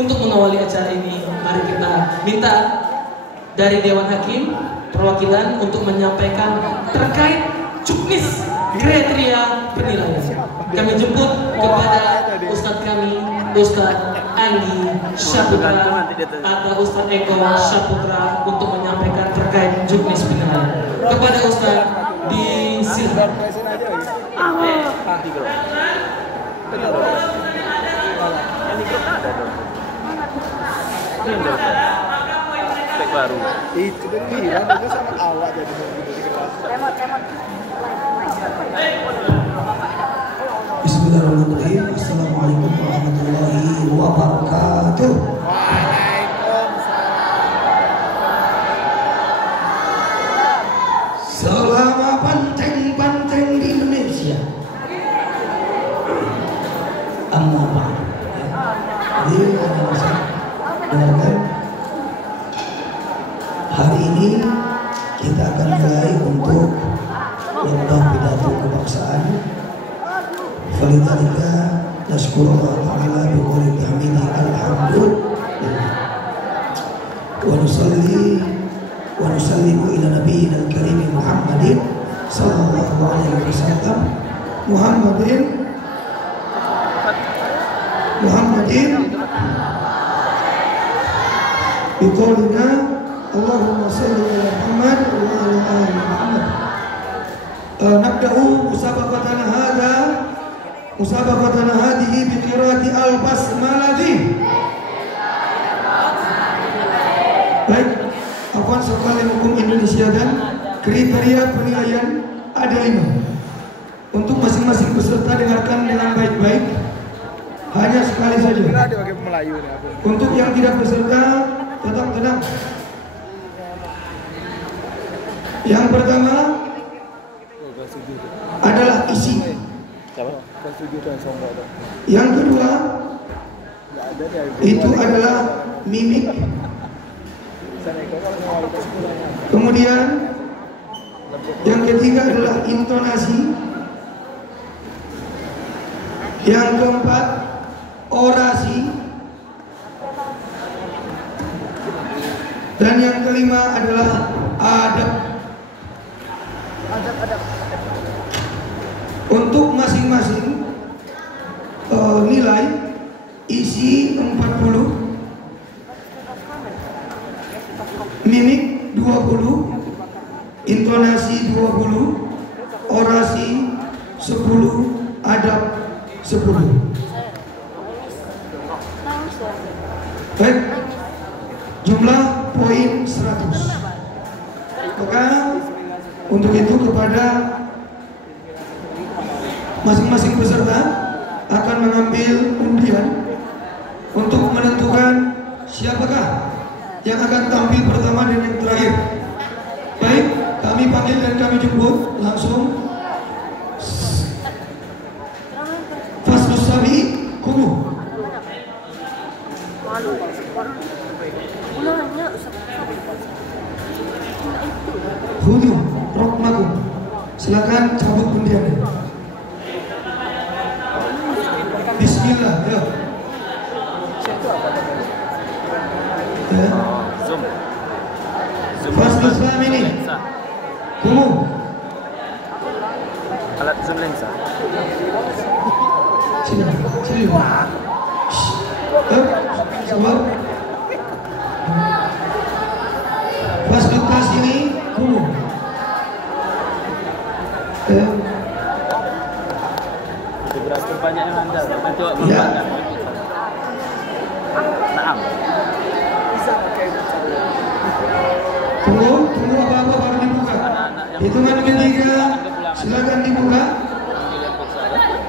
Untuk mengawali acara ini, mari kita minta dari Dewan Hakim perwakilan untuk menyampaikan terkait juknis kriteria penilaian. Kami jemput kepada Ustadz kami, Ustadz Anggi Syaputra atau Ustadz Eko Syaputra untuk menyampaikan terkait juknis penilaian. Kepada Ustadz disilakan. Baru. Itu kan bilang itu sama awak jadi Bismillahirrahmanirrahim. Assalamualaikum warahmatullahi wabarakatuh. Selama banteng-banteng di Indonesia, amma ba'd. Jadi dengarkan. Hari ini kita akan mulai untuk lomba pidato kebangsaan. Falidzalika nasykurullah ta'ala biqouli tahmidi alhamdulillah. Wa nusallimu ila nabiyyina al-karim Muhammadin sallallahu alaihi wasallam. Muhammadin biqaulina Allahumma salli ala Muhammad wa ala ali Muhammad. Nabda'u musabaqatana hadhihi bi qiraati al-basmalah. Baik, afwan sekali hukum Indonesia dan kriteria penilaian ada 5. Untuk masing-masing peserta dengarkan dengan baik-baik. Hanya sekali saja. Untuk yang tidak peserta tetap tenang. Yang pertama adalah isi. Yang kedua itu adalah mimik. Kemudian yang ketiga adalah intonasi. Yang keempat orasi. Dan yang kelima adalah adab. Untuk masing-masing nilai isi 40, mimik 20, intonasi 20, orasi 10, adab 10. Baik, jumlah poin 100. Maka untuk itu kepada masing-masing peserta akan mengambil undian untuk menentukan siapakah yang akan tampil pertama dan yang terakhir. Baik, kami panggil dan kami jemput langsung. Faslus Sabi Kubu. Hudu Rokmaku. Silakan cabut undiannya. Bismillah, ya. Faslus Sabi ini. Kubu. Alat zoom lensa. Sini. Semua. Fasilitas ini kubu. Berapa banyak yang anda? Nanti awak Ya. membangkan. Naam. Tunggu apa-apa baru dibuka. Hitungan ketiga, silakan dibuka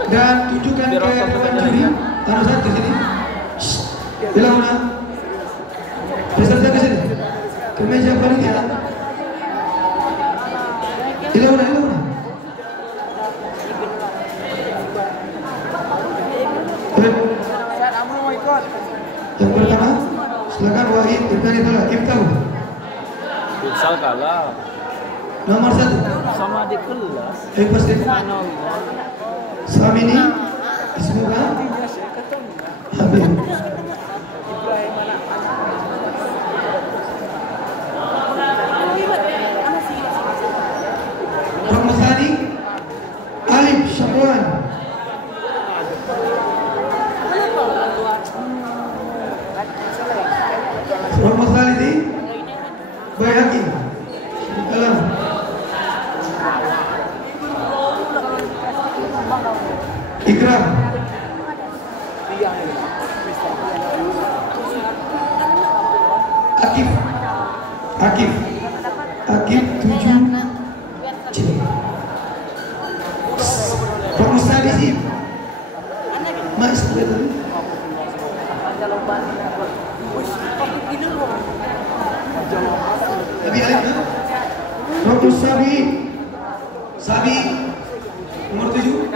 dan tunjukkan ke dewan juri. Taruh saat ke sini. Bilang mana? Peserta ke sini. Ke meja panitia. Bilang mana? Yang pertama, silakan Wahid Ibn Itulah Ibtahu. Futsal kalah. Nomor 1. Sama di kelas. Pasti. Final. Samini. Semoga Habib. Ramazani Alif Syamwan. Ramazani di Bayaki Alam. Ikram. Akif. Akif 7 C. Pengusaha di sini. Mas betul. Lebih alif kan? Rotus Sabi nomor 7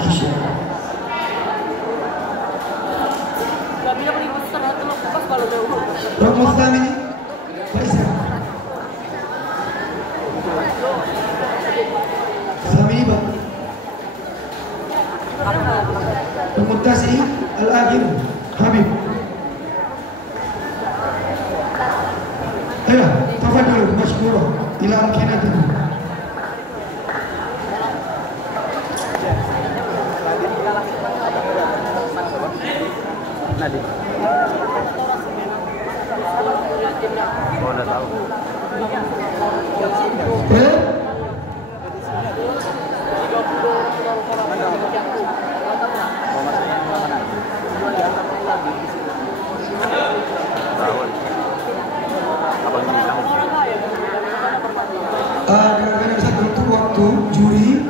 Kisha. Rotus Sabi ini Faisal. Sabi ini Bang Pemutasi Al-Akhir Habib. Ayo, tafadhol masykurah ila amkinatikum. Nadi. Oh, udah tahu. Kadang-kadang saya butuh waktu juri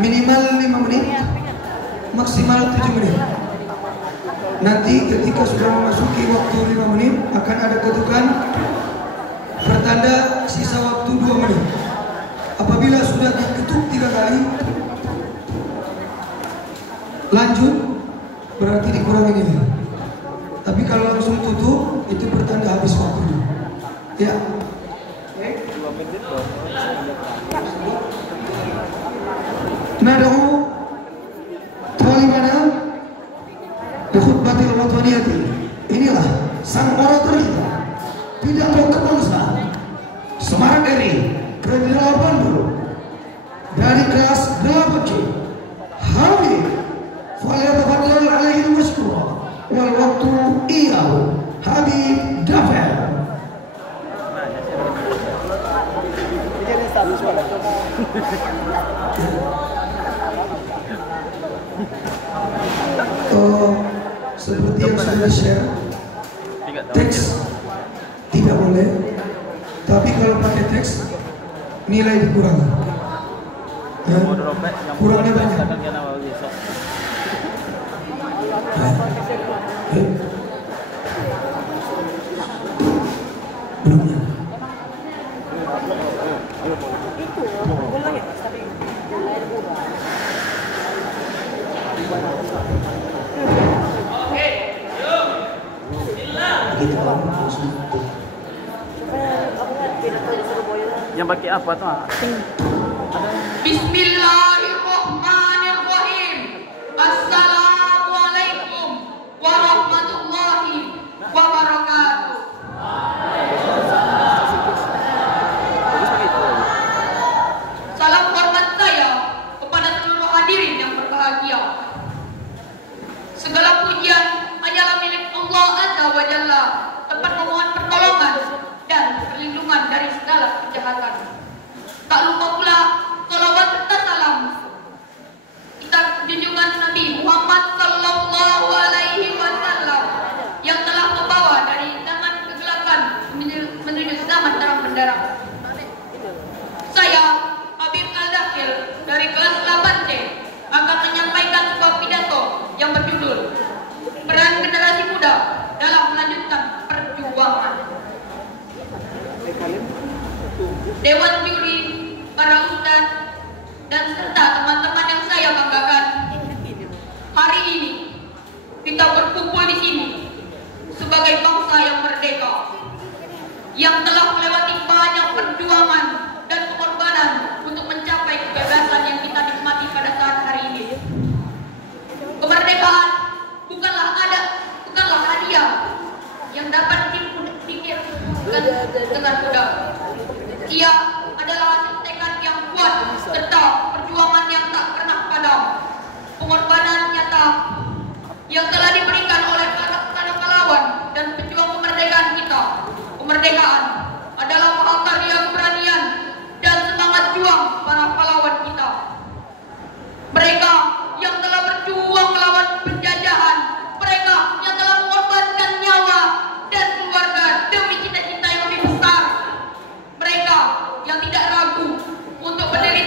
minimal 5 menit, maksimal 7 menit. Nanti ketika sudah memasuki waktu 5 menit akan ada ketukan pertanda sisa waktu 2 menit. Apabila sudah diketuk 3 kali lanjut berarti dikurangi nilai. Tapi kalau langsung tutup itu pertanda habis waktu. Ya. Nadahu talibana di khutbatil wataniyati. Inilah sang orator kita, pidato kebangsaan Semarang RI ke-80 dari kelas 8C. Habib falyatafaddal alaihi masykurah wal waktu iyahu Habib Dafel. Seperti yang sudah share, teks tidak boleh, tapi kalau pakai teks nilai dikurangi. Kurangnya banyak. Belum. Yang pakai apa tuh? Bismillahirrahmanirrahim. Assalamualaikum warahmatullahi wabarakatuh. Salam hormat saya kepada seluruh hadirin yang berbahagia. Segala pujian hanyalah milik Allah Azza wa Jalla, tempat memohon pertolongan dan perlindungan dari segala kejahatan. Tak lupa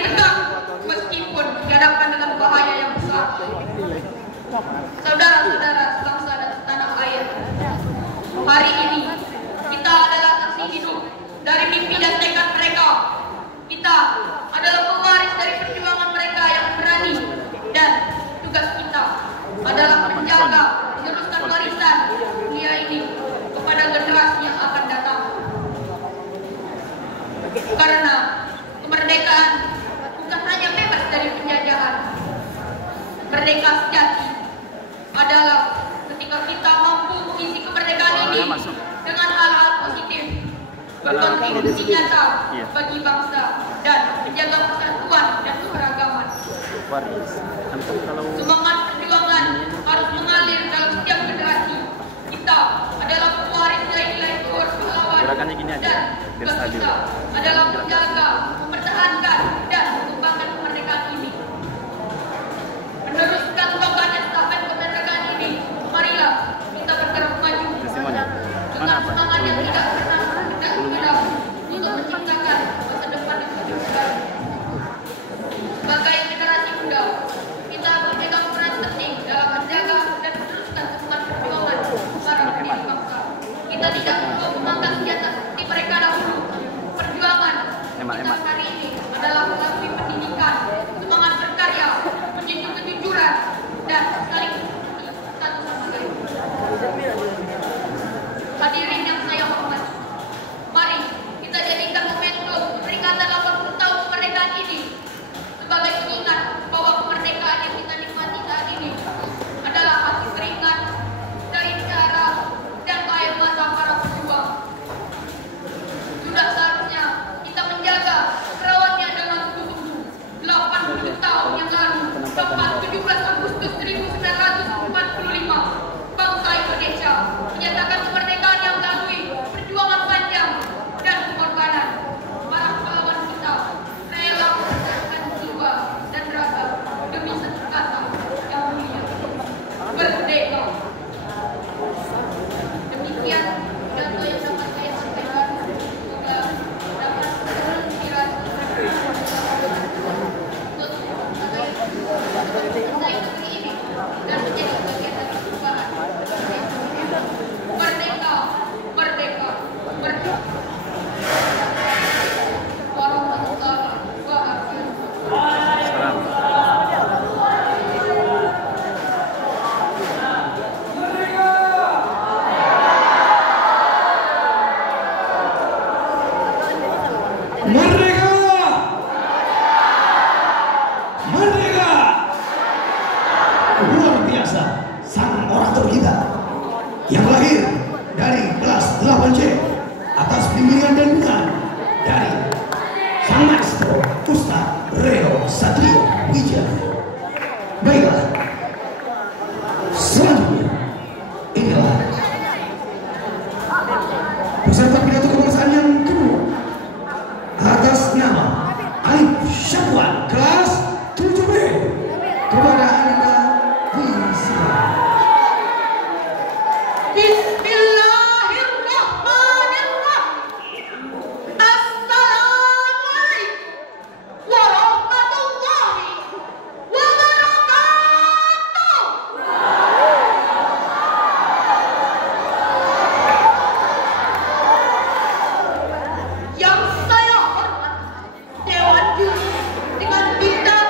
tegak meskipun dihadapkan dengan bahaya yang besar. Saudara-saudara sebangsa dan setanah air, hari ini kita adalah saksi hidup dari mimpi dan tekad mereka. Kita adalah pewaris dari perjuangan mereka yang berani, dan tugas kita adalah menjaga, meneruskan warisan dunia ini kepada generasi yang akan datang. Karena kemerdekaan bukan hanya bebas dari penjajahan. Merdeka sejati adalah ketika kita mampu mengisi kemerdekaan ini dengan hal-hal positif, berkontribusi nyata bagi bangsa dan menjaga persatuan dan keberagaman. Semangat perjuangan harus mengalir dalam setiap generasi. Kita adalah pewaris nilai-nilai luhur pahlawan, dan tugas kita adalah menjaga, mempertahankan, dan mengembangkan kemerdekaan ini. Meneruskan tongkat estafet kemerdekaan ini, marilah kita bergerak maju dengan semangat yang tidak pernah padam untuk menciptakan masa depan yang lebih baik. Sebagai generasi muda, kita memegang peran penting dalam menjaga dan meneruskan semangat perjuangan para pendiri bangsa. Kita tidak perlu mengangkat senjata seperti mereka dahulu. Perjuangan kita hari ini adalah melalui pendidikan, semangat berkarya, menjunjung kejujuran, dan saling mengerti satu sama lain. Hadirin yang saya hormati, mari kita jadikan momentum peringatan 80 tahun kemerdekaan ini sebagai pengingat bahwa kemerdekaan yang kita nikmati saat ini adalah hasil keringat dari darah dan air mata para pejuang. Sudah seharusnya kita menjaga kerawatnya dengan sungguh-sungguh. 80 tahun yang lalu, tepat 17 Agustus 1945, bangsa Indonesia menyatakan kemerdekaan yang melalui perjuangan panjang dan pengorbanan. Para pahlawan kita rela mempertahankan jiwa dan raga demi satu kata yang mulia: merdeka. Demikian pidato yang dapat saya sampaikan. Semoga dapat menginspirasi untuk mencintai negeri ini dan menjadi bagian dari perubahan. Merdeka, merdeka, merdeka. Warahmatullahi wabarakatuh. Merdeka! Merdeka! Luar biasa, sang orator kita yang lahir dari kelas 8C atas bimbingan dan binaan dari sang maestro Ustadz Reo Satrio Wijaya. Baiklah, selanjutnya inilah peserta pidato kebangsaan yang kedua atas nama Alif Syafwan kelas 7B. Kepada Anda disilakan. Bismillahirrahmanirrahim. Assalamualaikum warahmatullahi wabarakatuh. Yang saya hormati Dewan Juri dengan bintang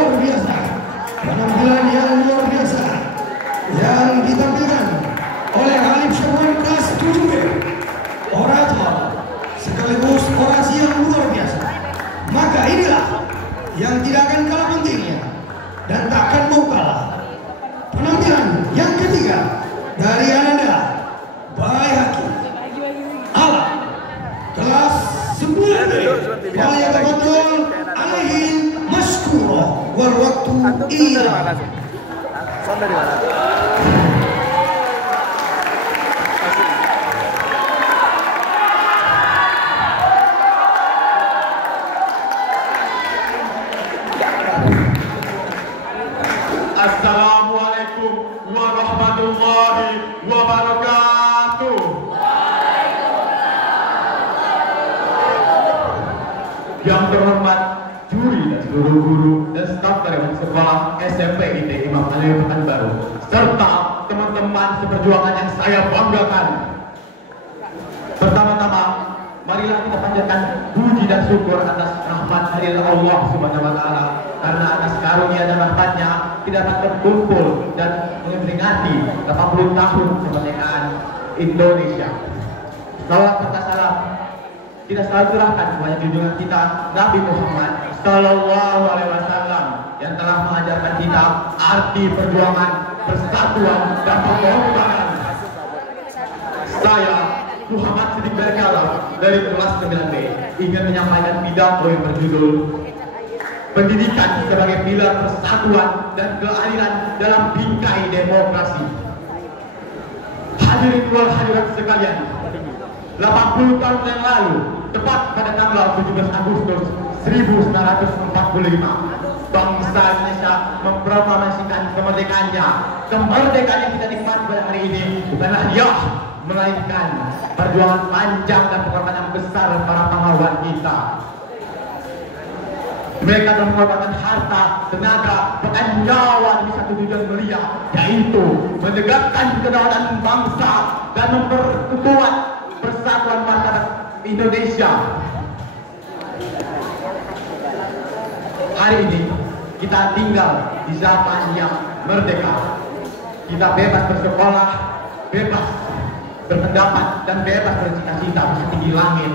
luar biasa. Penampilan yang luar biasa yang ditampilkan oleh Halif Syahwan kelas 7B, orator sekaligus orasi yang luar biasa. Maka inilah yang tidak akan kalah pentingnya dan tak akan mau kalah. Penampilan yang ketiga dari Ananda Bayi Hakim, alat kelas 9B, Falyatafaddal alaihi maskuro wal waktu iya. Son dari mana? Assalamualaikum warahmatullahi wabarakatuh. Yang terhormat juri dan seluruh guru dan staf karyawan sekolah SMP IT Imam Ali Pekanbaru serta teman-teman seperjuangan yang saya banggakan. Pertama-tama, marilah kita panjatkan puji dan syukur atas rahmat dari Allah Subhanahu wa taala, karena atas karunia dan rahmatnya kita dapat berkumpul dan memperingati 80 tahun kemerdekaan Indonesia. Salawat serta salam kita selalu curahkan kepada junjungan kita Nabi Muhammad Sallallahu Alaihi Wasallam yang telah mengajarkan kita arti perjuangan, persatuan dan pengorbanan. Saya Muhammad Siddiq Berkala dari kelas 9B ingin menyampaikan pidato yang berjudul Pendidikan sebagai pilar persatuan dan keadilan dalam bingkai demokrasi. Hadirin wal hadirat sekalian, 80 tahun yang lalu, tepat pada tanggal 17 Agustus 1945, bangsa Indonesia memproklamasikan kemerdekaannya. Kemerdekaan yang kita nikmati pada hari ini bukanlah hadiah, melainkan perjuangan panjang dan pengorbanan besar para pahlawan kita. Mereka telah mengorbankan harta, tenaga, bahkan nyawa demi satu tujuan mulia, yaitu menegakkan kedaulatan bangsa dan memperkuat persatuan masyarakat Indonesia. Hari ini kita tinggal di zaman yang merdeka. Kita bebas bersekolah, bebas berpendapat, dan bebas bercita-cita setinggi langit.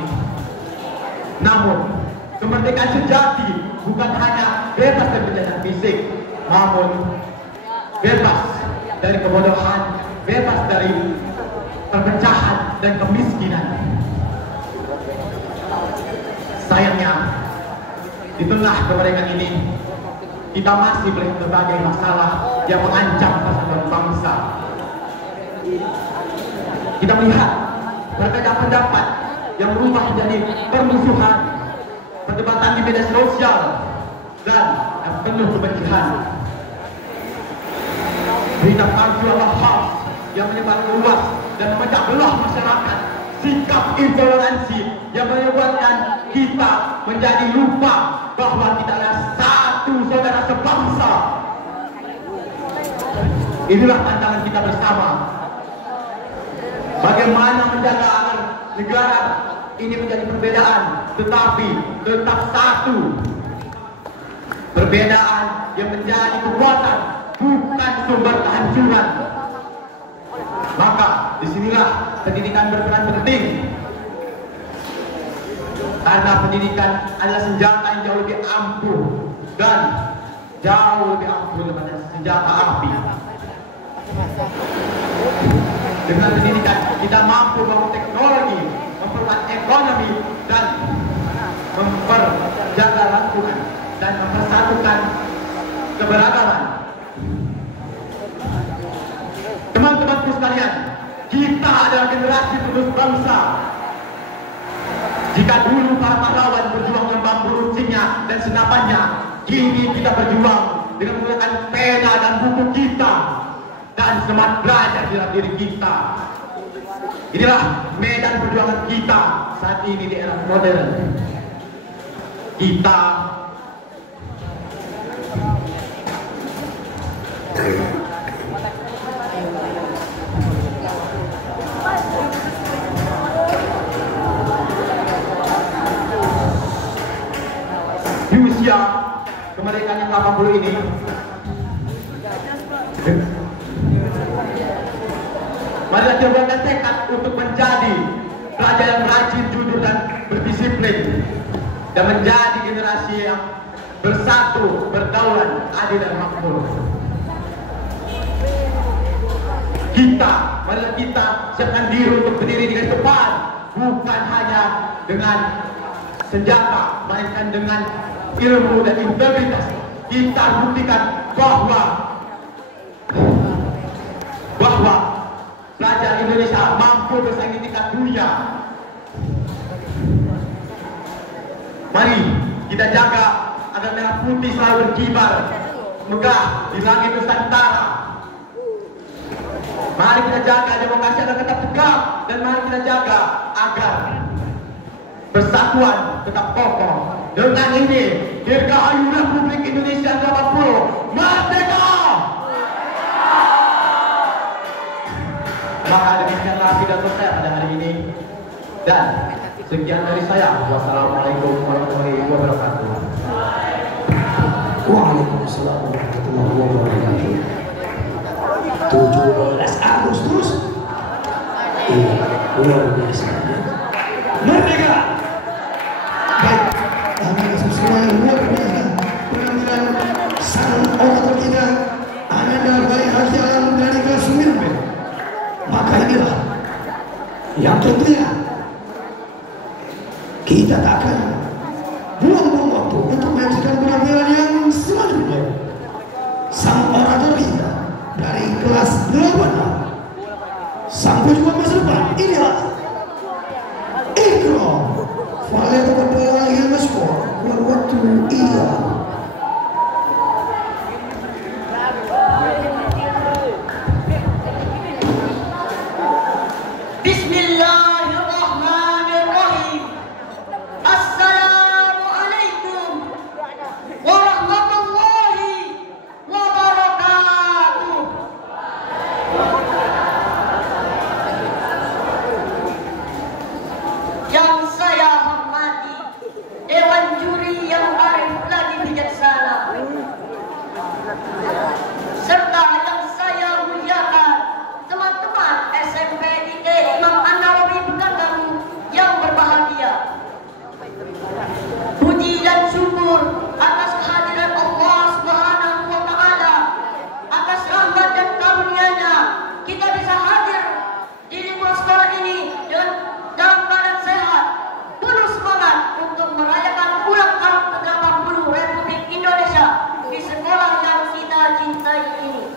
Namun kemerdekaan sejati bukan hanya bebas dari penjajahan fisik, namun bebas dari kebodohan, bebas dari perpecahan dan kemiskinan. Sayangnya, di tengah kemerdekaan ini, kita masih melihat berbagai masalah yang mengancam persatuan bangsa. Kita melihat perbedaan pendapat yang berubah menjadi permusuhan, perdebatan di media sosial, dan yang penuh kebencian. Berita palsu atau hoax yang menyebar luas dan memecah belah masyarakat, sikap intoleransi yang menyebabkan kita menjadi lupa bahwa kita adalah satu saudara sebangsa. Inilah tantangan kita bersama. Bagaimana menjaga agar negara ini menjadi perbedaan, tetapi tetap satu. Perbedaan yang menjadi kekuatan, bukan sumber kehancuran. Maka disinilah pendidikan berperan penting, karena pendidikan adalah senjata yang jauh lebih ampuh dan jauh lebih ampuh daripada senjata api. Dengan pendidikan kita mampu membangun teknologi, memperkuat ekonomi, dan memperjaga lingkungan dan mempersatukan keberagaman. Teman-temanku sekalian, kita adalah generasi penerus bangsa. Jika dulu para pahlawan berjuang dengan bambu runcingnya dan senapannya, kini kita berjuang dengan menggunakan pena dan buku kita dan semangat belajar dalam diri kita. Inilah medan perjuangan kita saat ini di era modern. Kita di usia kemerdekaan yang 80 ini, marilah kita buatkan tekad untuk menjadi pelajar yang rajin, jujur dan berdisiplin, dan menjadi generasi yang bersatu, berdaulat, adil dan makmur. Marilah kita siapkan diri untuk berdiri di garis depan, bukan hanya dengan senjata, melainkan dengan ilmu dan integritas. Kita buktikan bahwa pelajar Indonesia mampu bersaing di tingkat dunia. Mari kita jaga agar merah putih selalu berkibar megah di langit Nusantara. Mari kita jaga demokrasi agar tetap tegak, dan mari kita jaga agar persatuan tetap kokoh. Dengan ini, Dirgahayu Republik Indonesia 80 merdeka! Maka demikianlah pidato saya pada hari ini, dan sekian dari saya. Wassalamualaikum warahmatullahi wabarakatuh. Waalaikumsalam warahmatullahi wabarakatuh. 17 Agustus. Luar biasa. Merdeka. Baik, anak semua yang luar biasa. Penampilan sang orator kita, Ananda Bayi Haji Alam dari kelas 9B. Maka inilah yang tentunya kita tak akan buang-buang waktu untuk menyaksikan penampilan yang selanjutnya. Sang orator kita dari kelas 8A sang pejuang masa depan, inilah Ikram Valeta Kepala yang Maskor berwaktu iya. Bismillahirrahmanirrahim. Assalamualaikum warahmatullahi wabarakatuh. Yang saya hormati Dewan Juri yang arif lagi bijaksana, serta yang saya muliakan teman-teman SMP ID Imam An-Nawawi Pekanbaru yang berbahagia. Puji dan syukur atas kehadiran Allah Subhanahu wa Ta'ala, atas rahmat dan karunia-Nya kita bisa hadir di lingkungan sekolah ini dalam keadaan sehat, penuh semangat untuk merayakan ulang tahun ke-80 Republik Indonesia di sekolah yang kita cintai ini.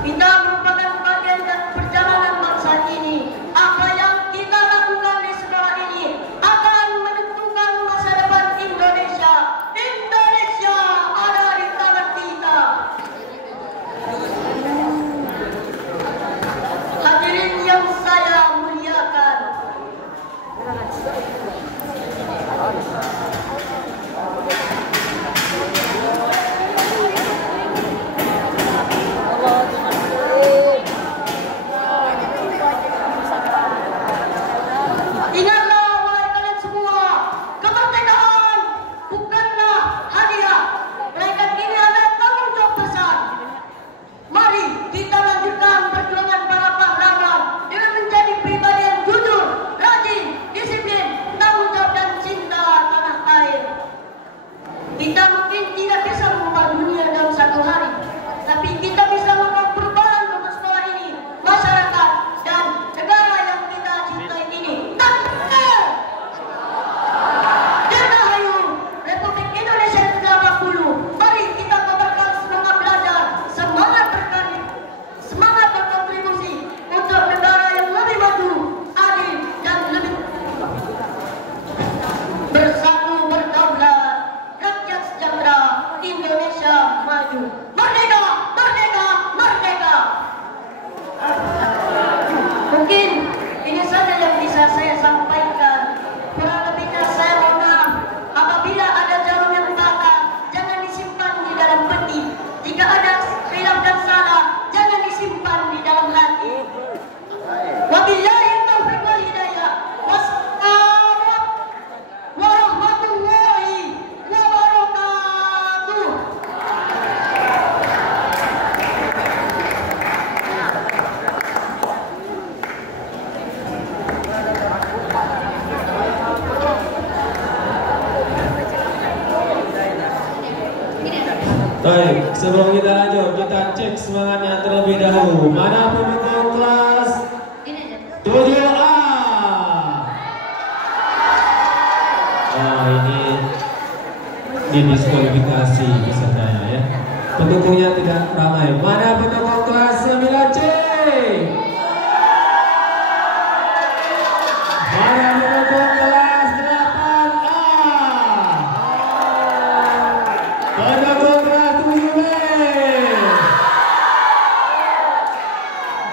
Kita merupakan bagian dari perjalanan bangsa ini. Apa yang kita lakukan di sekolah ini akan menentukan masa depan Indonesia. Indonesia ada di tangan kita. Hadirin yang saya muliakan, ingatlah wahai kalian semua, kemerdekaan bukanlah hadiah, melainkan ini adalah tanggung jawab besar. Mari kita lanjutkan perjuangan para pahlawan dengan menjadi pribadi yang jujur, rajin, disiplin, tanggung jawab dan cinta tanah air. Kita mungkin tidak bisa mengubah dunia dalam satu hari, tapi kita bisa membuat perubahan untuk sekolah ini, masyarakat, dan negara yang kita cintai ini. Takbir! Dirgahayu Republik Indonesia yang ke-80. Mari kita kobarkan semangat belajar, semangat berkarya, semangat berkontribusi untuk negara yang lebih maju, adil, dan lebih bersatu berdaulat, rakyat sejahtera, Indonesia maju. Merdeka, merdeka, merdeka. Mungkin ini saja yang bisa saya sampaikan. Kurang lebihnya saya mohon maaf. Apabila ada jarum yang patah, jangan disimpan di dalam peti. Jika ada khilaf dan salah, jangan disimpan di dalam hati. Wabillahi taufiq wal hidayah. Wassalamualaikum warahmatullahi wabarakatuh. Baik, sebelum kita lanjut, kita cek semangatnya terlebih dahulu. Mana pendukung kelas 7A? Oh, ini didiskualifikasi pesertanya ya. Pendukungnya tidak ramai. Mana pendukung kelas 9C? Mana pendukung kelas 8A? Pendukung kelas 7B?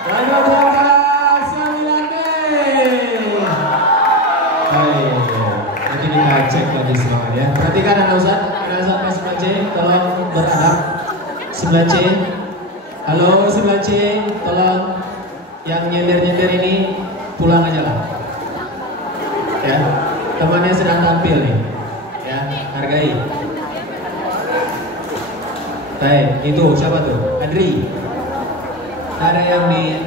Pendukung kelas 9D? Baik, nanti kita cek lagi semangat ya. Perhatikan anak Ustaz, anak Ustaz 9C, tolong beradab. 9C, halo 9C, tolong yang nyender-nyender ini pulang aja lah. Ya, temannya sedang tampil nih. Ya, hargai. Baik, itu siapa tuh? Adri. Ada yang di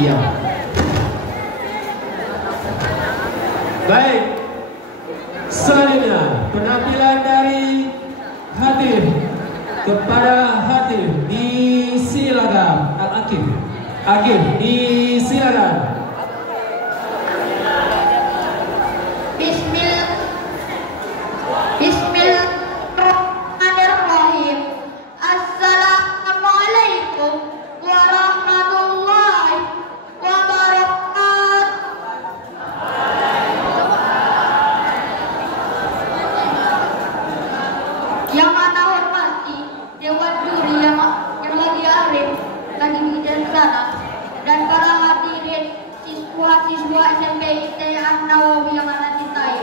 diam. Baik. Selanjutnya penampilan dari Hatib kepada Hatib disilakan. Al-Akif, Akif disilakan. Bismillahirrahmanirrahim. Assalamualaikum warahmatullahi wabarakatuh. Yang mana hormati Dewan Juri yang lagi arif, lagi bijaksana, dan para hadirin siswa-siswa SMP ITN An-Nawawi yang anak cintai.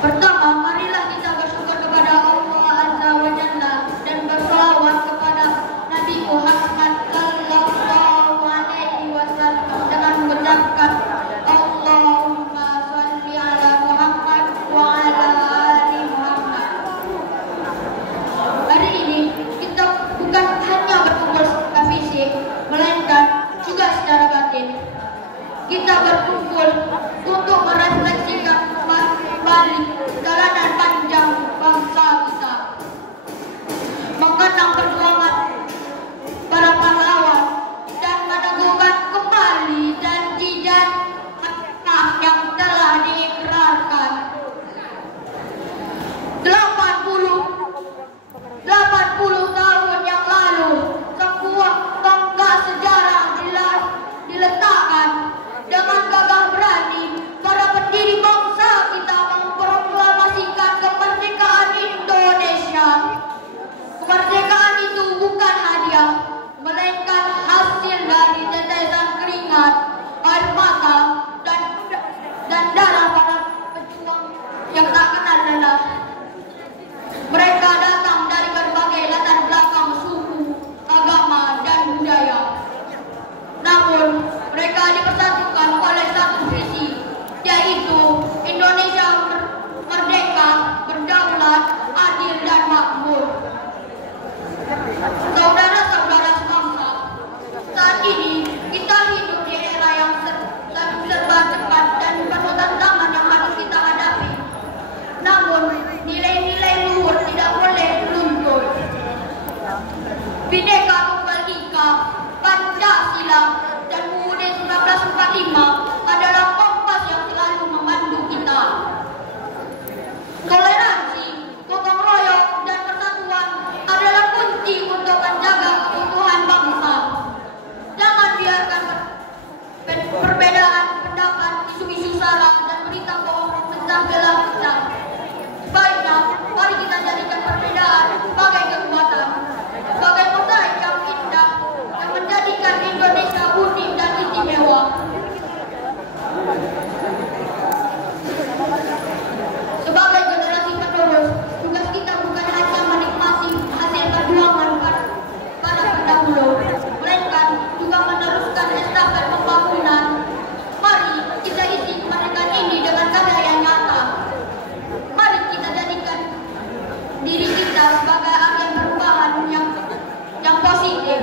Pertama, marilah kita bersyukur kepada Allah Azza wa Jalla dan berselawat kepada Nabi Muhammad sallallahu alaihi wasallam dengan mengucapkan Allahumma shalli ala Muhammad wa ala ali Muhammad. Hari ini kita bukan hanya berkumpul secara fisik, melainkan juga secara batin. Kita berkumpul Bhinneka Tunggal Ika, Pancasila, dan UUD 1945 adalah kompas yang selalu memandu kita. Toleransi, gotong royong, dan persatuan adalah kunci untuk menjaga keutuhan bangsa. Jangan biarkan perbedaan pendapat, isu-isu sara, dan berita bohong tentang belah kita. Sebaiknya, mari kita jadikan perbedaan sebagai kekuatan, sebagai mozaik yang indah yang menjadikan Indonesia unik dan istimewa. Sebagai generasi penerus, tugas kita bukan hanya menikmati hasil perjuangan para pendahulu, melainkan juga meneruskan estafet pembangunan. Mari kita isi kemerdekaan ini dengan karya yang nyata. Mari kita jadikan diri kita sebagai agen perubahan yang positif.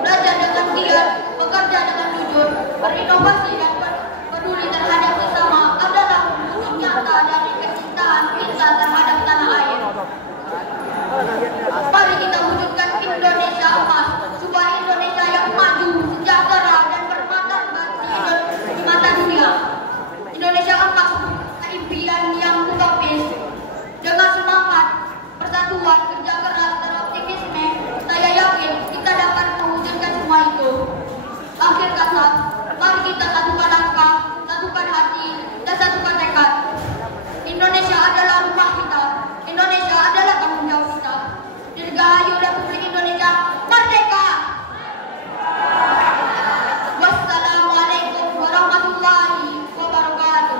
Belajar dengan giat, bekerja dengan jujur, berinovasi dan peduli terhadap sesama adalah wujud nyata dari kecintaan kita terhadap tanah air. Mari kita wujudkan Indonesia emas, sebuah Indonesia yang maju, sejahtera dan bermartabat di mata dunia. Indonesia emas impian yang utopis. Dengan semangat, persatuan, kerja keras, dan optimisme, saya yakin kita dapat mewujudkan semua itu. Akhir kata, mari kita satukan langkah, satukan hati, dan satukan tekad. Indonesia adalah rumah kita. Indonesia adalah tanggung jawab kita. Dirgahayu Republik Indonesia merdeka. Wassalamualaikum warahmatullahi wabarakatuh.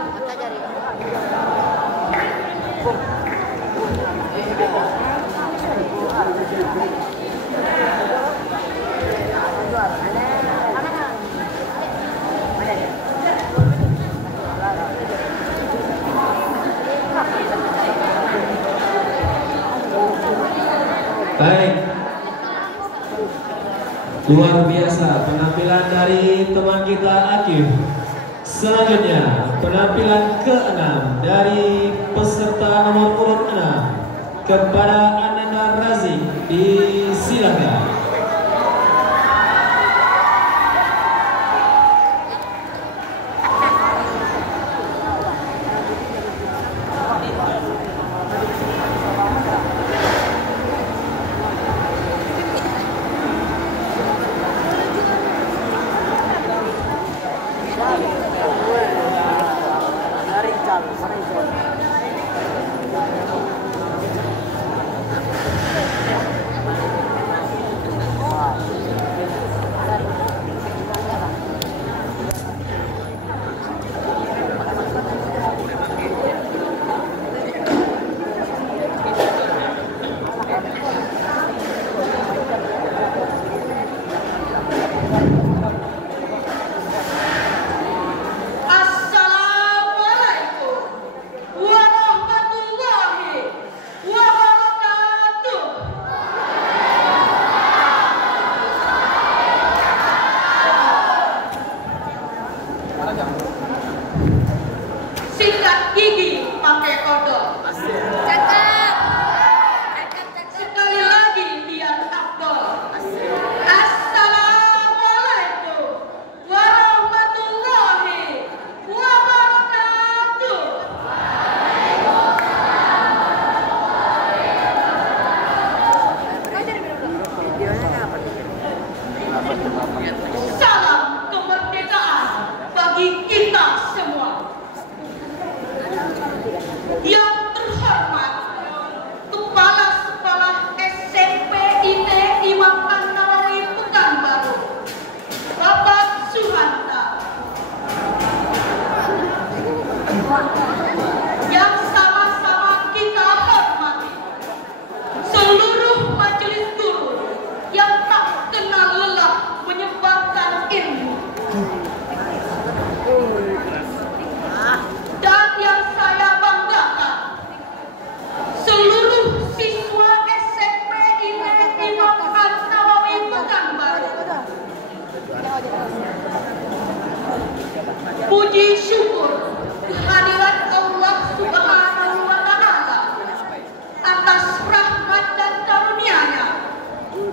Baik, luar biasa penampilan dari teman kita Akif. Selanjutnya penampilan ke-6 dari peserta nomor urut 6 kepada Ananda Razi, disilakan.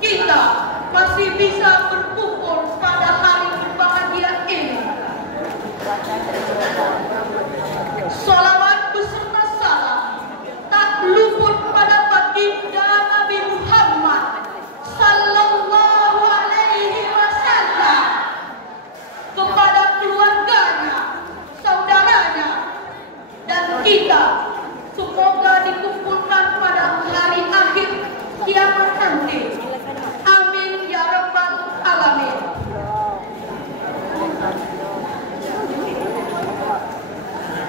kita masih bisa berkumpul pada hari berbahagia ini. Sholawat beserta salam tak luput pada baginda Nabi Muhammad sallallahu alaihi wasallam, kepada keluarganya, saudaranya, dan kita. Semoga dikumpulkan pada hari akhir kiamat nanti. Amin ya rabbal alamin.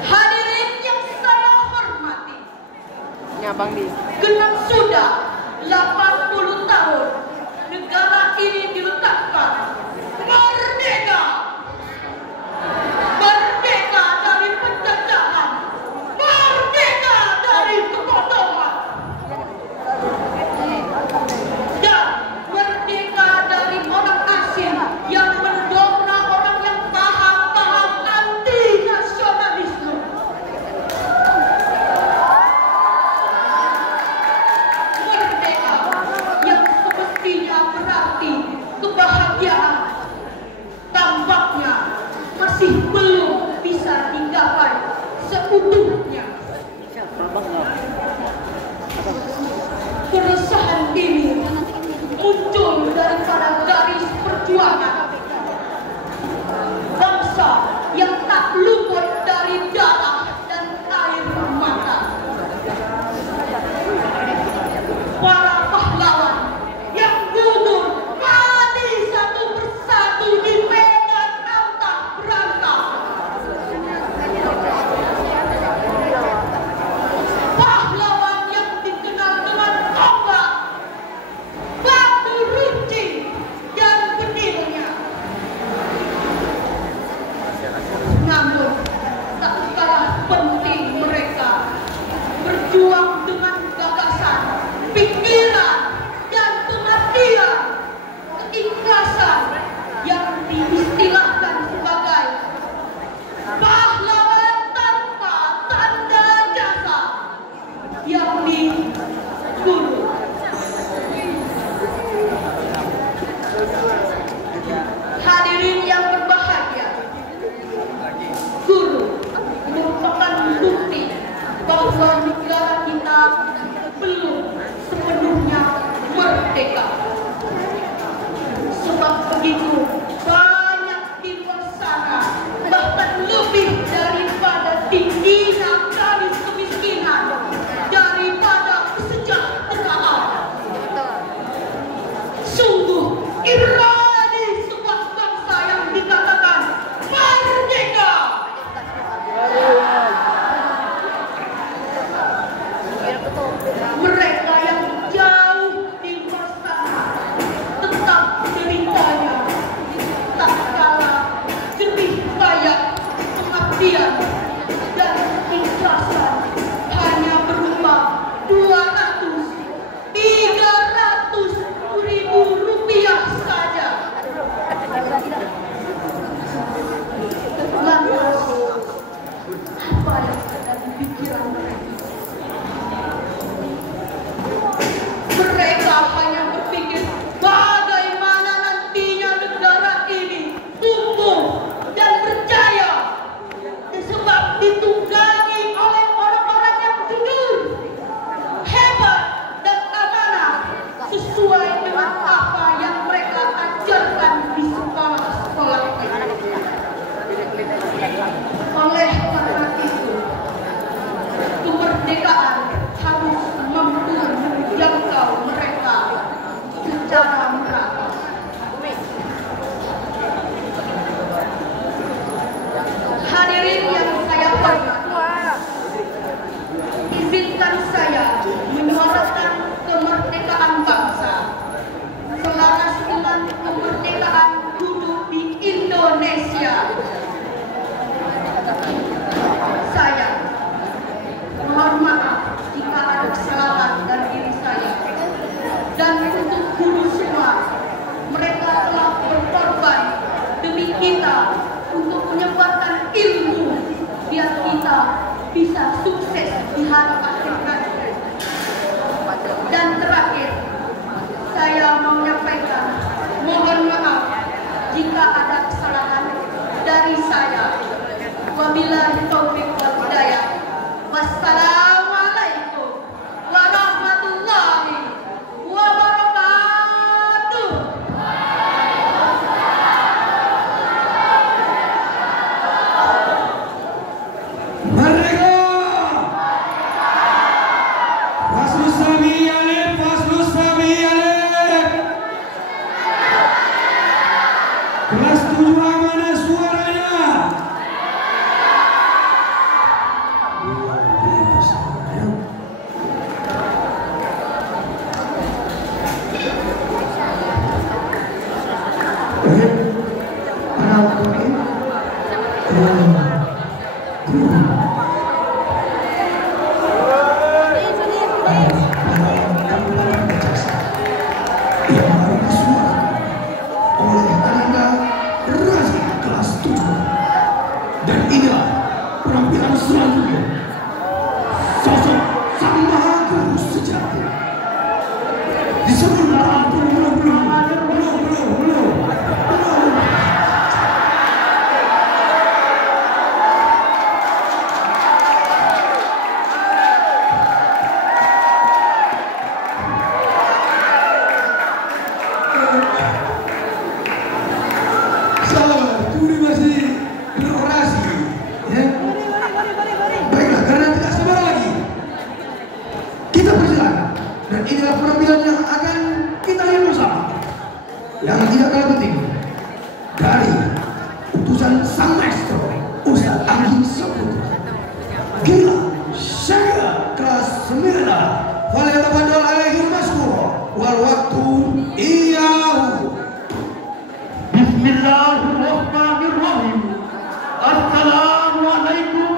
Hadirin yang saya hormati, genap sudah 80 tahun negara ini diletakkan merdeka. Merdeka dari penjajahan, merdeka dari kebodohan, dan merdeka dari orang asing yang mendongkrak orang yang paham-paham anti nasionalisme. Merdeka yang semestinya berarti kebahagiaan, tampaknya masih belum bisa digapai seutuhnya. Keresahan ini muncul daripada garis perjuangan bangsa yang tak luput dari darah dan air mata. Para pahlawan yang gugur mati satu persatu di medan antah berantah. Pahlawan yang dikenal dengan tombak, batu runcing, dan bedilnya. jika ada kesalahan dari saya. Wabillahi taufiq wal hidayah. Wassalamualaikum warahmatullahi wabarakatuh. Merdeka! Faslus Sami Alif, Faslus Sami Alif. Kelas 7 mana suaranya? Luar biasa. Anak ini. Oleh Ananda Razi kelas 7. Dan inilah penampilan selanjutnya. Sosok sang maha guru sejati. Disebut belum. Sabar, Turi masih berorasi, ya. Baiklah, karena tidak sabar lagi, kita berjalan. Dan inilah penampilan yang akan kita lihat bersama. Yang tidak kalah penting dari utusan sang maestro Ustaz Anggi Saputra. Gila, saya kelas 9. Falyatafaddal alaihi masykur wal waktu iyahu. Bismillahirrahmanirrahim. Assalamualaikum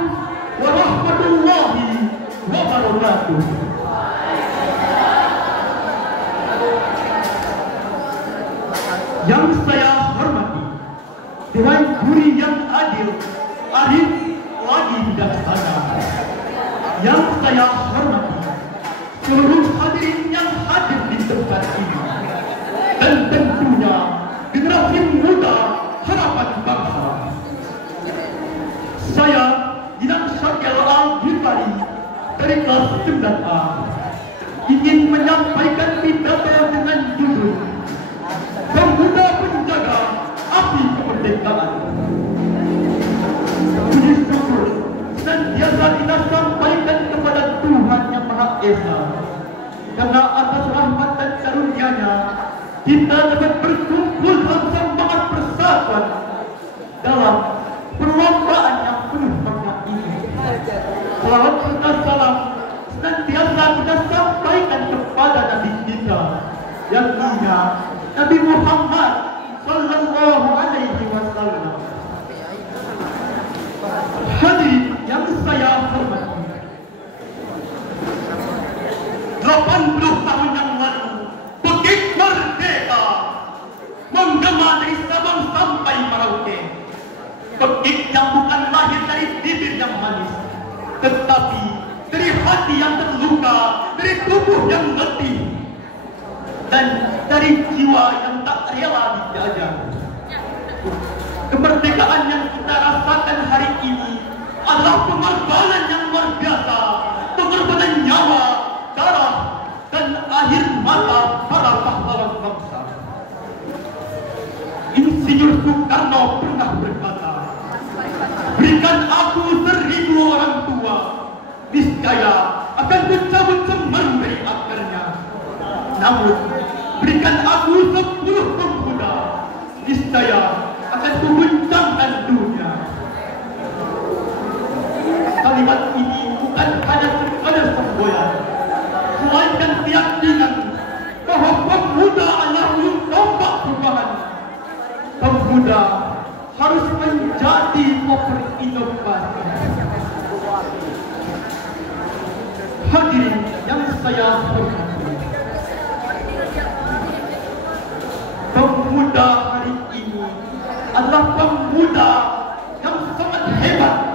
warahmatullahi wabarakatuh. Yang saya hormati Dewan Juri yang adil, arif, lagi bijaksana. Yang saya hormati seluruh hadirin yang hadir di tempat ini, dan tentunya generasi muda harapan bangsa. Saya Dinan Syakil Al-Ghifari dari kelas 9A ingin menyampaikan pidato dengan judul Pemuda Penjaga Api Kemerdekaan. Puji syukur senantiasa kita sampaikan kepada Tuhan Yang Maha Esa, karena atas rahmat dan karunia-Nya kita dapat berkumpul dalam semangat persatuan dalam perlombaan yang penuh makna ini. Salawat serta salam senantiasa kita sampaikan kepada Nabi kita yang mulia, Nabi Muhammad Sallallahu Alaihi Wasallam. Hadirin yang saya hormati, 80 tahun yang lalu Bukit Merdeka menggema dari Sabang sampai Merauke. Bukit yang bukan lahir dari bibir yang manis, tetapi dari hati yang terluka, dari tubuh yang letih, dan dari jiwa yang tak rela dijajah. Kemerdekaan yang kita rasakan hari ini adalah pengorbanan yang luar biasa, pengorbanan nyawa, darah, dan akhir mata para pahlawan bangsa. Insinyur Soekarno pernah berkata, berikan aku 1000 orang tua, niscaya akan mencabut semerbei akarnya. Namun, berikan aku 10 pemuda, niscaya akan kuguncangkan dunia. Kalimat ini bukan hanya sekadar semboyan, melainkan keyakinan bahwa pemuda adalah ujung tombak perubahan. Pemuda harus menjadi motor inovasi. Hadirin yang saya hormati, pemuda hari ini adalah pemuda yang sangat hebat.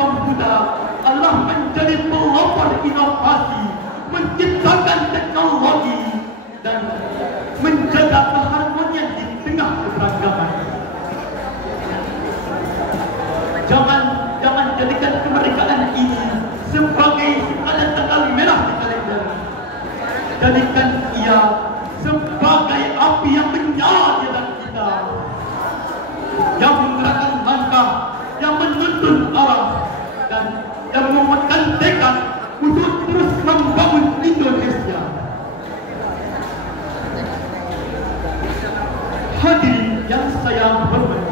Pemuda adalah menjadi pelopor inovasi, menciptakan teknologi dan menjaga keharmonian di tengah keberagaman. Jangan jadikan kemerdekaan ini sebagai ada tanggal merah di kalender. Jadikan ia sebagai api yang menyala di dalam kita, yang menggerakkan langkah, yang menuntun arah, dan yang menguatkan tekad untuk terus membangun Indonesia. Hadirin yang saya hormati,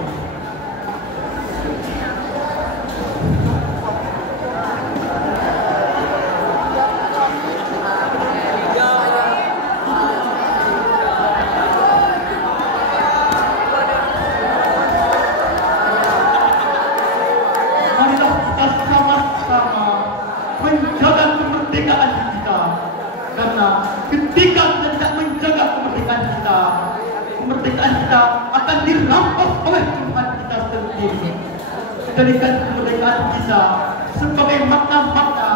marilah kita sama-sama menjaga kemerdekaan kita, karena ketika kita tidak menjaga kemerdekaan kita akan dirampas oleh Tuhan kita sendiri. Jadikan kemerdekaan kita sebagai makna-makna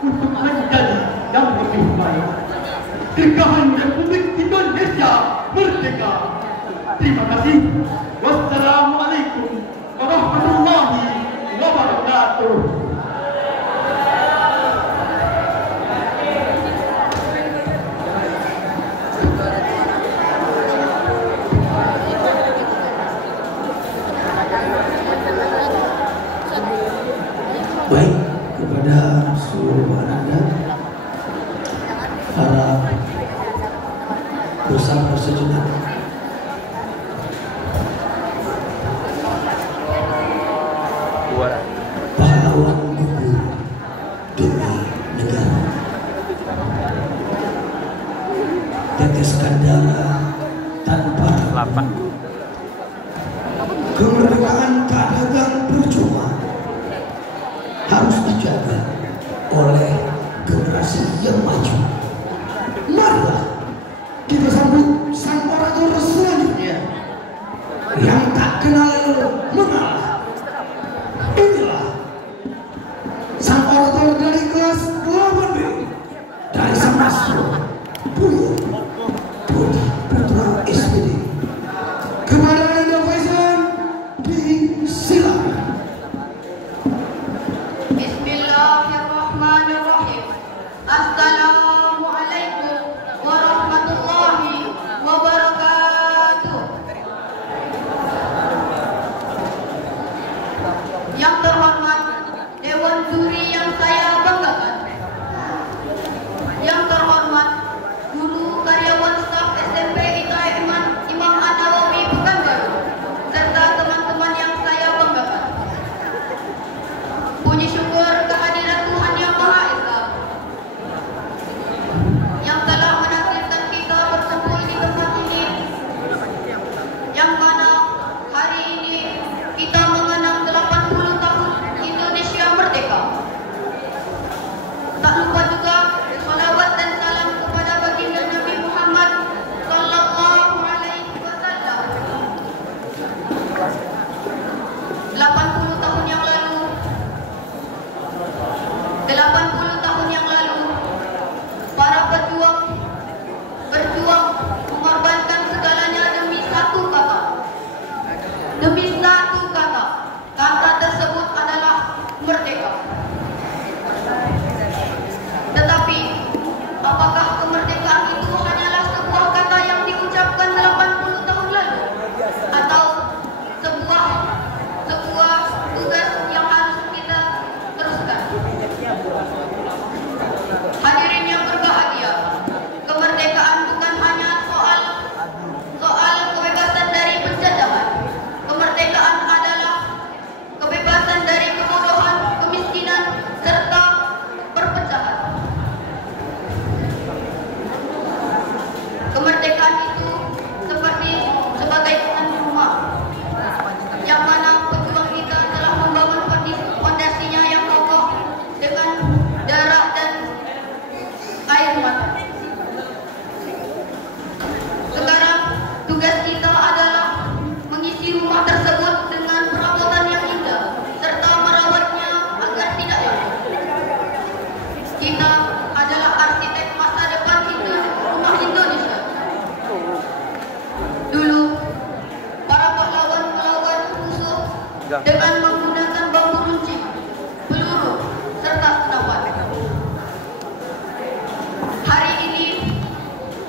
untuk menjadi yang lebih baik. Dirgahayu Republik Indonesia merdeka. Terima kasih. Wassalamualaikum warahmatullahi wabarakatuh. Baik, kepada seluruh Anda, para bersama sejenak, pahlawan gugur demi negara, teteskan darah tanpa kemerdekaan tak dagang percuma, harus dijaga oleh generasi yang maju. Marilah kita sambut sang orator selanjutnya yang tak kenal mengalah. Inilah sang orator dari kelas 8B dari Samasro, Buyo Budi Putra SPD. Kepada Anda Faizan, disilakan. Bismillahirrahmanirrahim. Assalamualaikum warahmatullahi wabarakatuh. Yang terhormat Dewan Juri yang saya banggakan, yang terhormat guru karyawan staf SMP ITM Imam An-Nawawi Pekanbaru, serta teman-teman yang saya banggakan. Puji syukur kehadiran Tuhan Yang Maha Esa yang telah menakdirkan kita berkumpul di tempat ini, yang mana hari ini kita mengenang 80 tahun Indonesia merdeka. Tak lupa juga salawat dan salam kepada baginda Nabi Muhammad sallallahu alaihi wasallam. 80 tahun yang lalu, 80 tahun yang lalu, para pejuang berjuang mengorbankan segalanya demi satu kata. Demi satu kata. Kata tersebut adalah merdeka. Tetapi, apakah kemerdekaan itu hanyalah sebuah kata yang diucapkan 80 tahun lalu? Atau sebuah tugas yang harus kita teruskan? Hadirin yang berbahagia, kemerdekaan bukan hanya soal kebebasan dari penjajahan. Kemerdekaan adalah kebebasan dari kebodohan, kemiskinan, serta perpecahan. Kemerdekaan itu sebagai tuan rumah, yang mana pejuang kita telah membangun fondasinya yang kokoh dengan darah dan air mata. Sekarang tugas kita adalah mengisi rumah tersebut dengan perabotan yang indah serta merawatnya agar tidak luntur. Kita adalah arsitek dengan menggunakan bambu runcing, peluru, serta senapan. Hari ini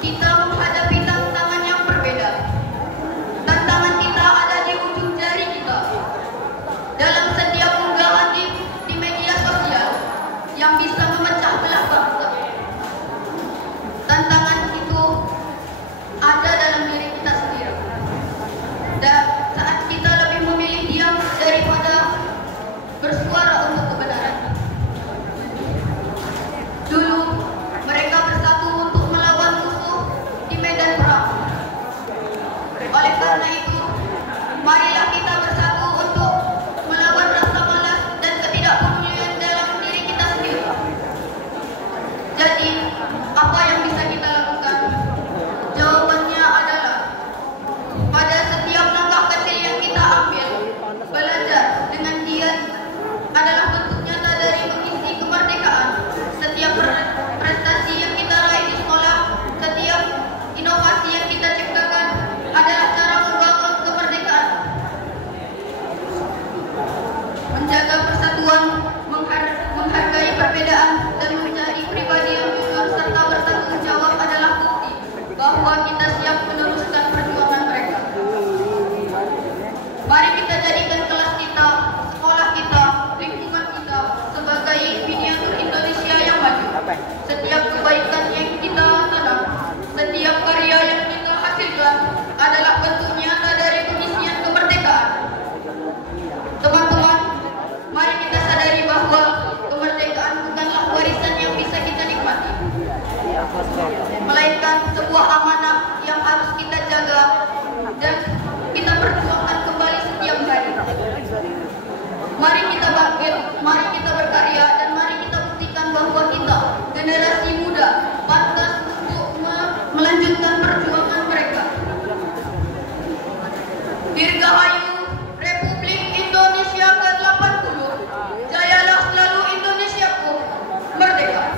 kita menghadapi tantangan yang berbeda. Tantangan kita ada di ujung jari kita. Dalam setiap unggahan di media sosial yang bisa memecah belah bangsa. Tantangan itu ada dalam diri kita sendiri. Dan saat kita lebih memilih diam daripada bersuara untuk kebenaran. Dulu mereka bersatu untuk melawan musuh di medan perang. Oleh karena itu, marilah kita bersatu untuk melawan rasa malas dan ketidakpedulian dalam diri kita sendiri. Jadi, apa yang bisa kita lakukan? Jawabannya adalah pada setiap langkah kecil yang kita ambil, belajar dengan giat adalah bentuk nyata dari mengisi kemerdekaan. Setiap prestasi yang kita raih di sekolah, setiap inovasi yang kita ciptakan adalah cara membangun kemerdekaan. Menjaga persatuan, menghargai perbedaan, dan menjadi pribadi yang jujur serta bertanggung jawab adalah bukti bahwa kita siap meneruskan perjuangan mereka. Mari kita jadikan kelas kita, sekolah kita, lingkungan kita sebagai miniatur Indonesia yang maju. Setiap kebaikan yang kita tanam, setiap karya yang kita hasilkan adalah bentuk nyata dari pengisian kemerdekaan. Teman-teman, mari kita sadari bahwa kemerdekaan bukanlah warisan yang bisa kita nikmati, melainkan sebuah amanah yang harus kita jaga dan kita perjuangkan kembali setiap hari. Mari kita bangkit, mari kita berkarya, dan mari kita buktikan bahwa kita, generasi muda, pantas untuk melanjutkan perjuangan mereka. Dirgahayu Republik Indonesia ke-80. Jayalah selalu Indonesiaku, merdeka.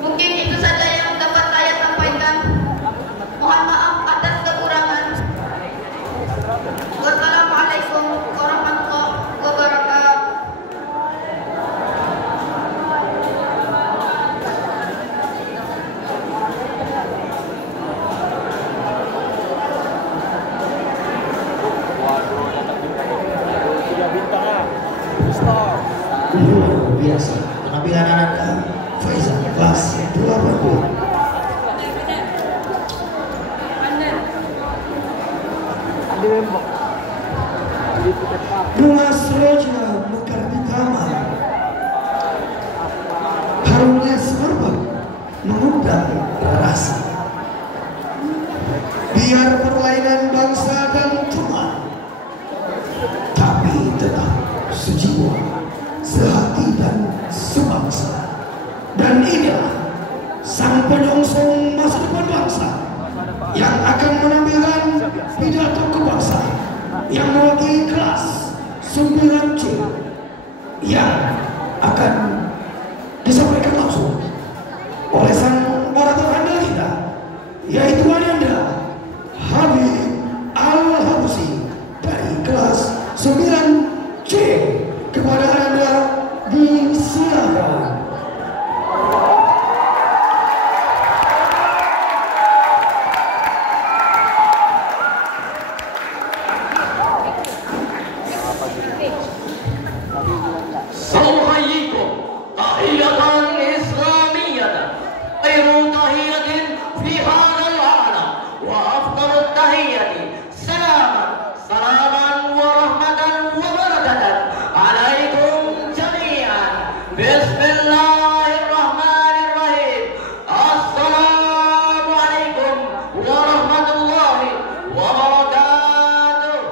Mungkin itu saja yang dapat saya sampaikan. Mohon maaf atas kekurangan. Wassalamualaikum warahmatullahi wabarakatuh. Luar biasa penampilan anak Faizal kelas 80. Bunga seroja mekar di taman, harumnya semerbak mengundang rasa. Biar perlainan bangsa dan teman, tapi tetap sejiwa, sehati dan sebangsa. Dan inilah sang penyongsong masa depan bangsa yang akan menampilkan pidato kebangsaan yang mewakili kelas 9C yang akan disampaikan langsung oleh sang orator handal kita, yaitu Ananda Habib Al-Habusi dari kelas 9C. Kepada Anda disilakan. Assalamualaikum. Tahiyatan Islamiyatan. Khairu tahiyatin fi hadzal alam wa afdalut tahiyati. Salaman wa rahmatan wa barakatan alaikum jami'an. Bismillahirrahmanirrahim. Assalamualaikum warahmatullahi wabarakatuh.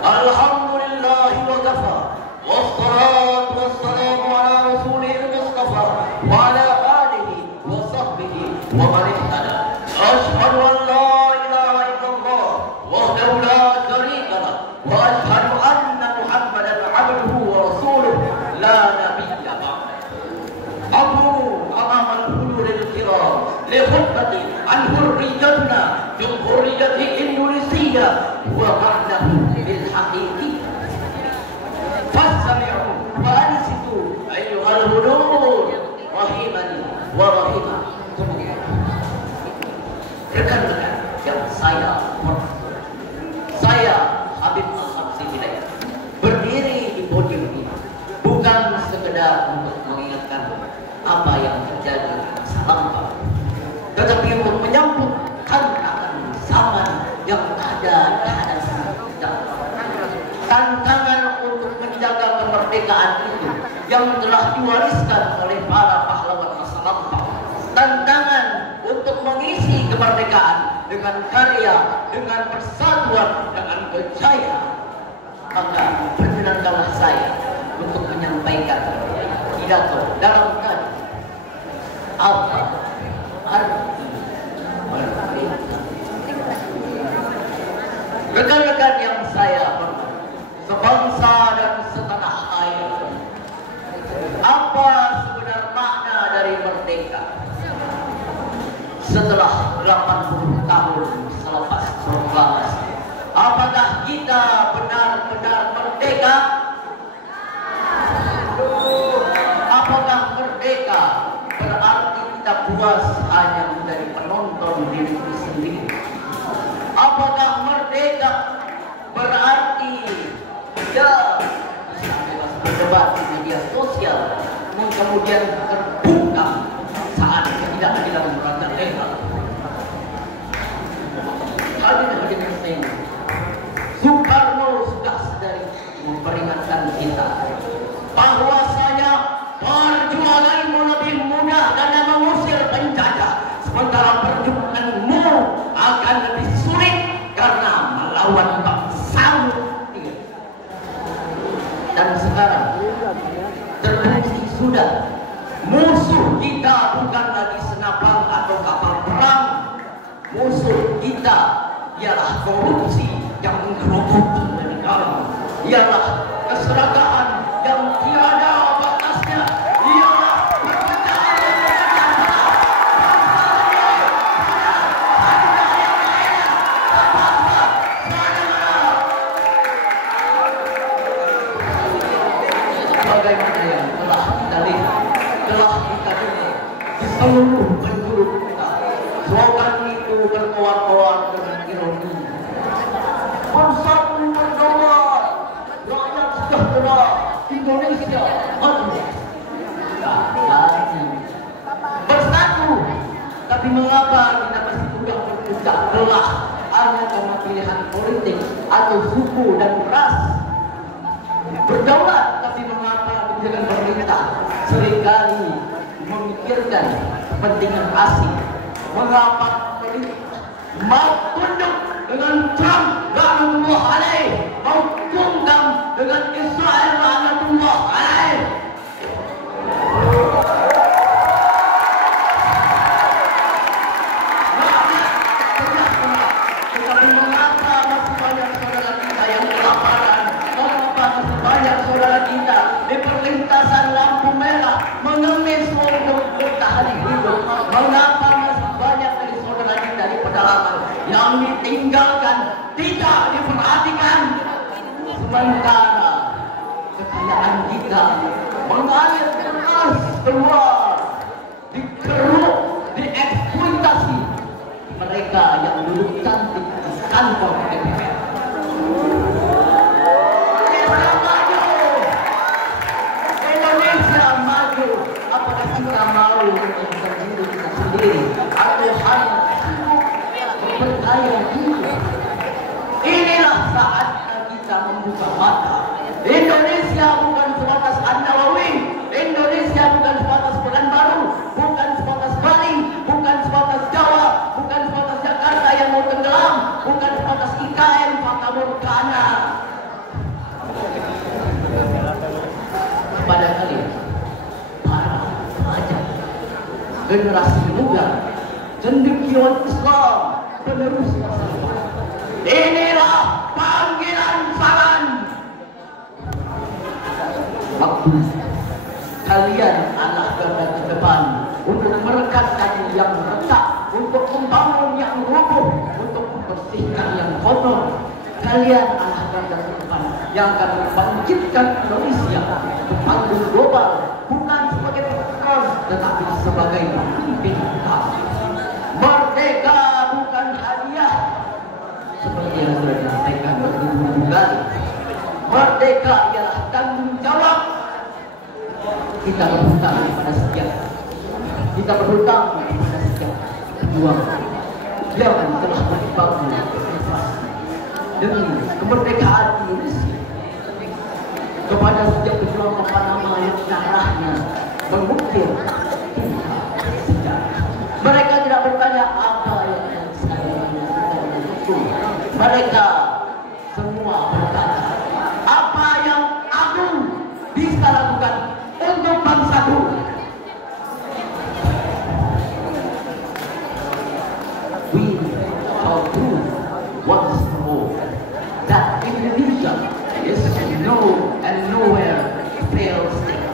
Alhamdulillah wa kafa. Wassalatu wassalamu ala rasulil mustafa wa ala alihi wa sahbihi wa man ihtada. Ashhadu an la ilaha illallah wahdahu la sharika lah wa ashhadu anna Muhammadan abduhu wa rasuluh la nabiyya ba'dah. أمر أمام الحضور الكرام لخطبة عن حريتنا جمهورية kemerdekaan itu yang telah diwariskan oleh para pahlawan masa lampau. Tantangan untuk mengisi kemerdekaan dengan karya, dengan persatuan, dengan berjaya. Maka perkenankanlah saya untuk menyampaikan pidato dalam tadi apa arti merdeka. Rekan-rekan yang saya hormati, sebangsa dan setanah air, apa sebenar makna dari merdeka? Setelah 80 tahun selepas proklamasi, apakah kita benar-benar merdeka? Apakah merdeka berarti kita puas hanya menjadi penonton di negeri sendiri? Apakah merdeka berarti ya bisa bebas berdebat di media sosial, kemudian terbuka saat ketidakadilan merajalela? Hadirin sekalian, Soekarno sudah sedari memperingatkan kita bahwasanya perjuanganmu lebih mudah karena mengusir penjajah, sementara perjuanganmu akan lebih sulit karena melawan bangsamu. Dan sekarang terbukti sudah, musuh kita bukan lagi senapan atau kapal perang. Musuh kita ialah korupsi yang menggerogoti negara, ialah keserakahan yang tiada batasnya, ialah perpecahan yang tiada bagaimana yang telah kita lihat, telah kita dengar di seluruh penjuru kita. Slogan itu berkoar-koar dengan ironi. Bersatu berdaulat, rakyat sejahtera, Indonesia maju. Bersatu, tapi mengapa kita masih mudah berpecah belah hanya karena pilihan politik atau suku dan ras? Berdaulat, tapi mengapa kebijakan pemerintah seringkali memikirkan kepentingan asing? Mengapa pemerintah mau tunduk dengan Trump la'natullah alaih, mau tunggang dengan Israel la'natullah alaih? Tetapi mengapa masih banyak saudara kita yang kelaparan? Mengapa masih banyak saudara kita di perlintasan lampu merah mengemis untuk bertahan hidup? Mengapa masih banyak dari saudara kita di pedalaman yang ditinggalkan, tidak diperhatikan, sementara kekayaan kita mengalir deras keluar, dikeruk, dieksploitasi mereka yang duduk cantik di kantor DPR. Indonesia maju, Indonesia maju. Apakah kita mau menjadikan diri kita sendiri atau hanya berkaya diri? Inilah saatnya kita membuka mata. Indonesia bukan sebatas An-Nawawi, Indonesia bukan sebatas Pekanbaru, bukan sebatas Bali, bukan sebatas Jawa, bukan sebatas Jakarta yang mau tenggelam, bukan sebatas IKN Fata Morgana. Kepada kalian para pelajar, generasi muda, cendekiawan Islam, penerus masa depan, inilah panggilan saran. Waktu kalian adalah garda terdepan untuk merekatkan yang retak, untuk membangun yang roboh, untuk membersihkan yang kotor. Kalian adalah garda terdepan yang akan membangkitkan Indonesia ke panggung global, bukan sebagai pekerja tetapi sebagai pemimpin kami. Merdeka bukan hadiah, seperti yang sudah disampaikan berkali-kali kali. Merdeka ialah tanggung jawab. Kita berhutang kepada sejarah, kita berhutang kepada sejarah perjuangan yang telah berbangun demi kemerdekaan Indonesia, kepada sejak perjuangan mengukir. Mereka tidak bertanya apa yang saya lakukan itu. Mereka semua bertanya apa yang aku bisa lakukan untuk bangsaku. We shall prove once more that Indonesia is no and nowhere fails state.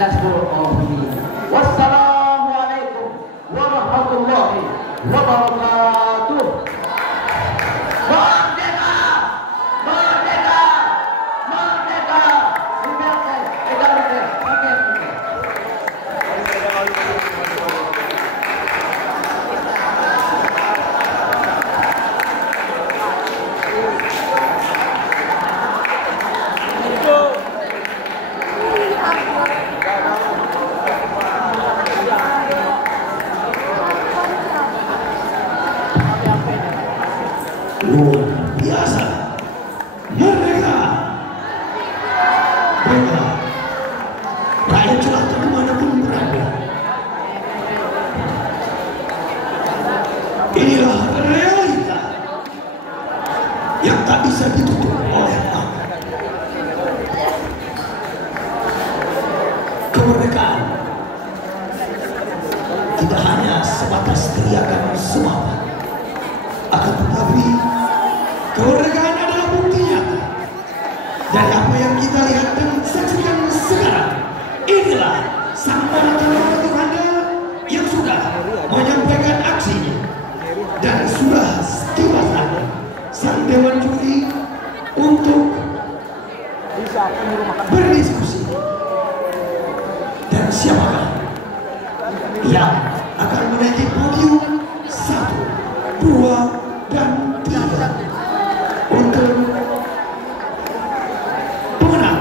That's for all we need. Wassalamualaikum warahmatullahi wabarakatuh. Merdeka! Merdeka! Merdeka! Luar biasa. Merdeka. Merdeka. Rakyat jelata kemanapun berada. Inilah realita yang tak bisa ditutup oleh apa. Kemerdekaan tidak hanya sebatas teriakan semata, akan tetapi kemerdekaan adalah bukti nyata dari apa yang kita lihat dan saksikan sekarang. Inilah sang penatua Anda yang sudah menyampaikan aksinya, dan sudah tiba saatnya sang dewan juri untuk berdiskusi. Dan siapakah yang akan menaiki podium 1, 2, dan 3 untuk pemenang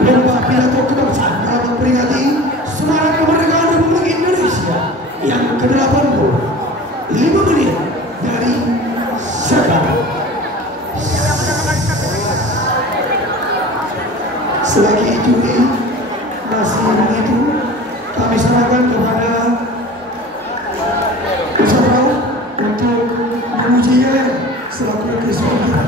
lomba pidato kebangsaan dalam memperingati Semarak Kemerdekaan Republik Indonesia yang ke-80, 5 menit dari sekarang. Selagi juri masih begitu, kami serahkan kepada Ustaz Rauf untuk mengujinya selaku kesulitan kita.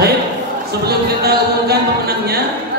Baik, sebelum kita umumkan pemenangnya,